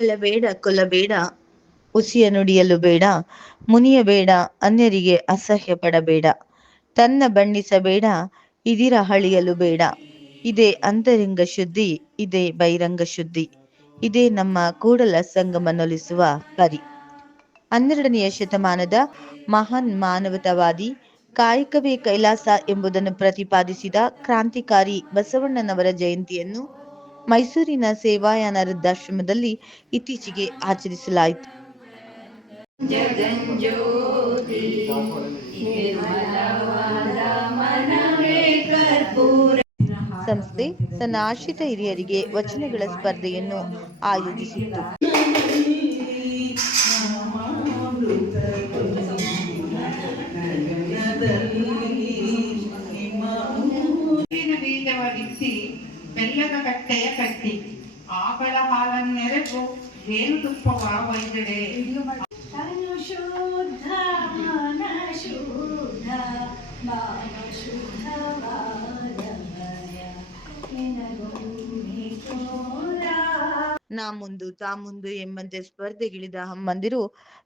ಕೊಲ್ಲಬೇಡ ಕೊಲ್ಲಬೇಡ. ಉಸಿಯ ನುಡಿಯಲು ಬೇಡ ಮುನಿಯಬೇಡ ಅನ್ಯರಿಗೆ ಅಸಹ್ಯ ಪಡಬೇಡ. ತನ್ನ ಬಣ್ಣಿಸಬೇಡ, ಇದಿರ ಹಳಿಯಲು ಬೇಡ. ಇದೇ ಅಂತರಂಗ ಶುದ್ಧಿ, ಇದೇ ಬಹಿರಂಗ ಶುದ್ಧಿ. ಇದೇ ನಮ್ಮ ಕೂಡಲ ಸಂಗಮನೊಲಿಸುವ ಪರಿ. ಹನ್ನೆರಡನೆಯ ಶತಮಾನದ ಮಹಾನ್ ಮಾನವತಾವಾದಿ ಕಾಯಕವೇ ಕೈಲಾಸ ಎಂಬುದನ್ನು ಪ್ರತಿಪಾದಿಸಿದ ಕ್ರಾಂತಿಕಾರಿ ಬಸವಣ್ಣನವರ ಜಯಂತಿಯನ್ನು ಮೈಸೂರಿನ ಸೇವಾಯಾನ ವೃದ್ಧಾಶ್ರಮದಲ್ಲಿ ಇತ್ತೀಚೆಗೆ ಆಚರಿಸಲಾಯಿತು. ಸಂಸ್ಥೆ ತನ್ನ ಆಶ್ರಿತ ಹಿರಿಯರಿಗೆ ವಚನಗಳ ಸ್ಪರ್ಧೆಯನ್ನು ಆಯೋಜಿಸಿತ್ತು. ಕಟ್ಟೆಯ ಕಟ್ಟಿ. ಆಕಳ ಹಾಲನ್ನೆರೆದು ಏನು ಒಯ್ದಡೆ ತನು ಶುದ್ಧ ಮನ ಶುದ್ಧ ನಾ ಮುಂದು ತಾ ಮುಂದು ಎಂಬಂತೆ ಸ್ಪರ್ಧೆಗಿಳಿದ ಅಮ್ಮಂದಿರು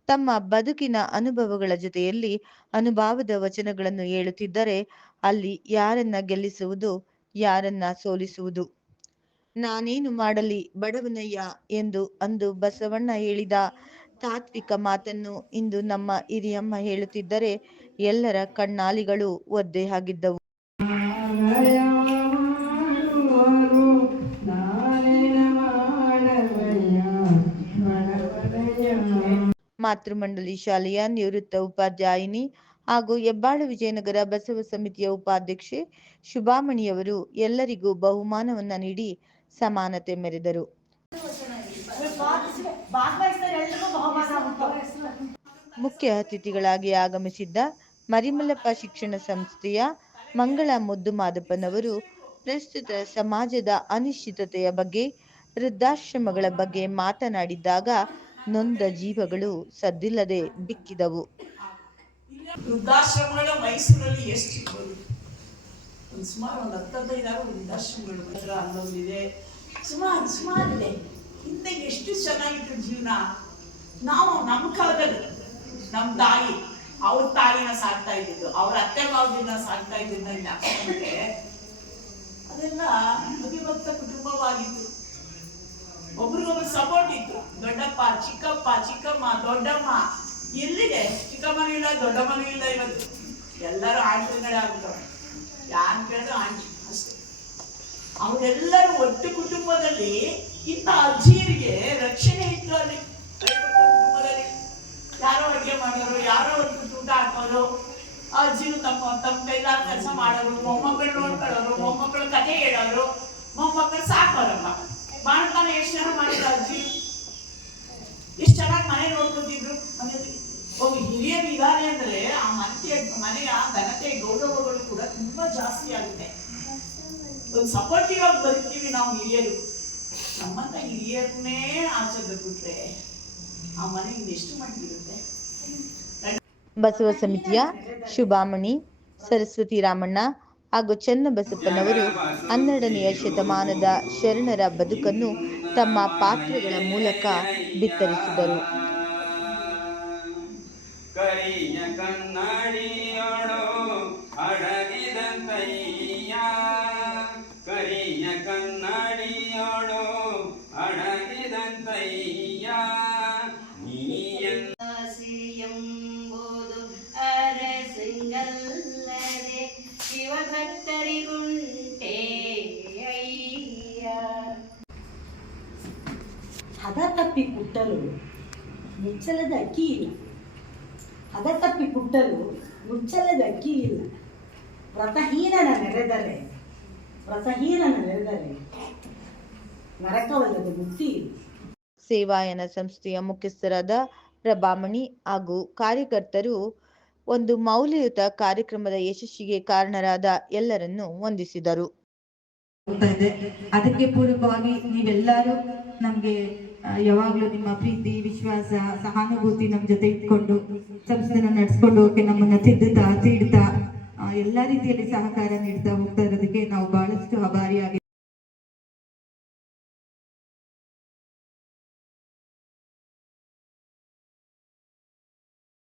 ತಮ್ಮ ಬದುಕಿನ ಅನುಭವಗಳ ಜೊತೆಯಲ್ಲಿ ಅನುಭಾವದ ವಚನಗಳನ್ನು ಹೇಳುತ್ತಿದ್ದರೆ ಅಲ್ಲಿ ಯಾರನ್ನ ಗೆಲ್ಲಿಸುವುದು, ಯಾರನ್ನ ಸೋಲಿಸುವುದು? ನಾನೇನು ಮಾಡಲಿ ಬಡವನಯ್ಯ ಎಂದು ಅಂದು ಬಸವಣ್ಣ ಹೇಳಿದ ತಾತ್ವಿಕ ಮಾತನ್ನು ಇಂದು ನಮ್ಮ ಹಿರಿಯಮ್ಮ ಹೇಳುತ್ತಿದ್ದರೆ ಎಲ್ಲರ ಕಣ್ಣಾಲಿಗಳು ಒದ್ದೆ ಆಗಿದ್ದವು. ಮಾತೃಮಂಡಲಿ ಶಾಲೆಯ ನಿವೃತ್ತ ಉಪಾಧ್ಯಾಯಿನಿ ಹಾಗೂ ಹೆಬ್ಬಾಳು ವಿಜಯನಗರ ಬಸವ ಸಮಿತಿಯ ಉಪಾಧ್ಯಕ್ಷೆ ಶುಭಾಮಣಿಯವರು ಎಲ್ಲರಿಗೂ ಬಹುಮಾನವನ್ನ ನೀಡಿ ಸಮಾನತೆ ಮೆರೆದರು. ಮುಖ್ಯ ಅತಿಥಿಗಳಾಗಿ ಆಗಮಿಸಿದ್ದ ಮರಿಮಲ್ಲಪ್ಪ ಶಿಕ್ಷಣ ಸಂಸ್ಥೆಯ ಮಂಗಳ ಮುದ್ದು ಮಾದಪ್ಪನವರು ಪ್ರಸ್ತುತ ಸಮಾಜದ ಅನಿಶ್ಚಿತತೆಯ ಬಗ್ಗೆ, ವೃದ್ಧಾಶ್ರಮಗಳ ಬಗ್ಗೆ ಮಾತನಾಡಿದ್ದಾಗ ನೊಂದ ಜೀವಗಳು ಸದ್ದಿಲ್ಲದೆ ಬಿಕ್ಕಿದವು. ವೃದ್ಧಾಶ್ರಮಗಳು ಮೈಸೂರಲ್ಲಿ ಒಂದು ಸುಮಾರು ಒಂದು ಹತ್ತದೈದಾರು ವೃದ್ಧಾಶ್ರಮಗಳು ಹತ್ರ ಸುಮಾರು, ಸುಮಾರಿದೆ. ಹಿಂದೆ ಎಷ್ಟು ಚೆನ್ನಾಗಿತ್ತು ಜೀವನ. ನಾವು ನಮ್ಮ ಕಾಲದಲ್ಲಿ ನಮ್ಮ ತಾಯಿ, ಅವ್ರ ತಾಯಿನ ಸಾಕ್ತಾ ಇದ್ದಿದ್ದು, ಅವ್ರ ಅತ್ತೆ ಮಾವದಿನ ಸಾಕ್ತಾ ಇದ್ದಿದ್ದ ಇಲ್ಲ. ಅದೆಲ್ಲ ಅವಿಭಕ್ತ ಕುಟುಂಬವಾಗಿತ್ತು. ಒಬ್ರಿಗೊಬ್ರು ಸಪೋರ್ಟ್ ಇತ್ತು. ದೊಡ್ಡಪ್ಪ, ಚಿಕ್ಕಪ್ಪ, ಚಿಕ್ಕಮ್ಮ, ದೊಡ್ಡಮ್ಮ. ಎಲ್ಲಿದೆ ಚಿಕ್ಕಮ್ಮನೂ ಇಲ್ಲ ದೊಡ್ಡಮ್ಮನೂ ಇಲ್ಲ ಇವತ್ತು. ಎಲ್ಲರೂ ಆಂಟಿಗಳೇ ಆಗ್ತವೆ ಯಾರು ಕೇಳಿದ್ರು ಆಂಟಿ. ಅವರೆಲ್ಲರೂ ಒಟ್ಟು ಕುಟುಂಬದಲ್ಲಿ ಇಂಥ ಅಜ್ಜಿಯರಿಗೆ ರಕ್ಷಣೆ ಇತ್ತು ಅಲ್ಲಿ ಕುಟುಂಬದಲ್ಲಿ ಯಾರೋ ಅಡುಗೆ ಮಾಡೋರು, ಯಾರೋ ಒಂದು ಊಟ ಹಾಕೋರು ಅಜ್ಜಿನು ತಮ್ಮ ತಮ್ಮ ಕೈಲಾದ ಕೆಲಸ ಮಾಡೋರು ಮೊಮ್ಮಕ್ಕಳು ನೋಡ್ಕೊಳ್ಳೋರು ಮೊಮ್ಮಕ್ಕಳು ಕಥೆ ಹೇಳೋರು ಮೊಮ್ಮಕ್ಕಳು ಸಾಕೋರಮ್ಮ. ಬಾಣತನ ಎಷ್ಟು ಜನ ಮಾಡಿದ್ರು ಅಜ್ಜಿ? ಎಷ್ಟು ಚೆನ್ನಾಗಿ ಮನೆ ನೋಡ್ಕೊತಿದ್ರು? ಮನೆಯಲ್ಲಿ ಒಬ್ಬ ಹಿರಿಯರು ಇದ್ದಾರೆ ಅಂದ್ರೆ ಆ ಮನೆಯ ಮನೆಯ ಘನತೆ ಗೌರವಗಳು ಕೂಡ ತುಂಬಾ ಜಾಸ್ತಿ ಆಗುತ್ತೆ. ಒಂದು ಸಪೋರ್ಟಿವ್ ಆಗಿ ಬದುಕ್ತೀವಿ ನಾವು ಹಿರಿಯರು. ನಮ್ಮಂತ ಹಿರಿಯರನ್ನೇ ಬಿಟ್ರೆ ಆ ಮನೆ ಇನ್ನೆಷ್ಟು ಮಟ್ಟಿರುತ್ತೆ ಬಸವ ಸಮಿತಿಯ ಶುಭಾಮಣಿ, ಸರಸ್ವತಿ ರಾಮಣ್ಣ ಹಾಗೂ ಚನ್ನಬಸಪ್ಪನವರು ಹನ್ನೆರಡನೆಯ ಶತಮಾನದ ಶರಣರ ಬದುಕನ್ನು ತಮ್ಮ ಪಾತ್ರಗಳ ಮೂಲಕ ಬಿತ್ತರಿಸಿದರು. ತಪ್ಪಿ ಕುಟ್ಟಲು ಮುಚ್ಚಲದ ಅಕ್ಕಿ ಇಲ್ಲ. ಹದ ತಪ್ಪಿ ಕುಟ್ಟಲು ಮುಚ್ಚಲದ ಅಕ್ಕಿ ಇಲ್ಲ. ವ್ರತಹೀನನ ನೆರೆದರೆ ವ್ರತಹೀನನ ನೆರೆದರೆ ನರಕವಲ್ಲದ ಮುಕ್ತಿ ಇಲ್ಲ. ಸೇವಾಯನ ಸಂಸ್ಥೆಯ ಮುಖ್ಯಸ್ಥರಾದ ಪ್ರಭಾಮಣಿ ಹಾಗೂ ಕಾರ್ಯಕರ್ತರು ಒಂದು ಮೌಲ್ಯಯುತ ಕಾರ್ಯಕ್ರಮದ ಯಶಸ್ಸಿಗೆ ಕಾರಣರಾದ ಎಲ್ಲರನ್ನು ವಂದಿಸಿದರು. ಅದಕ್ಕೆ ಪೂರಕವಾಗಿ ನೀವೆಲ್ಲರೂ ನಮಗೆ ಯಾವಾಗ್ಲೂ ನಿಮ್ಮ ಪ್ರೀತಿ, ವಿಶ್ವಾಸ, ಸಹಾನುಭೂತಿ ನಮ್ಮ ಜೊತೆ ಇಟ್ಕೊಂಡು ಸಂಸ್ಥೆನ ನಡ್ಸ್ಕೊಂಡು ಹೋಗಕ್ಕೆ ನಮ್ಮನ್ನ ತಿದ್ದುತ್ತಾ, ತೀಡ್ತಾ ಎಲ್ಲಾ ರೀತಿಯಲ್ಲಿ ಸಹಕಾರ ನೀಡ್ತಾ ಹೋಗ್ತಾ ಇರೋದಕ್ಕೆ ನಾವು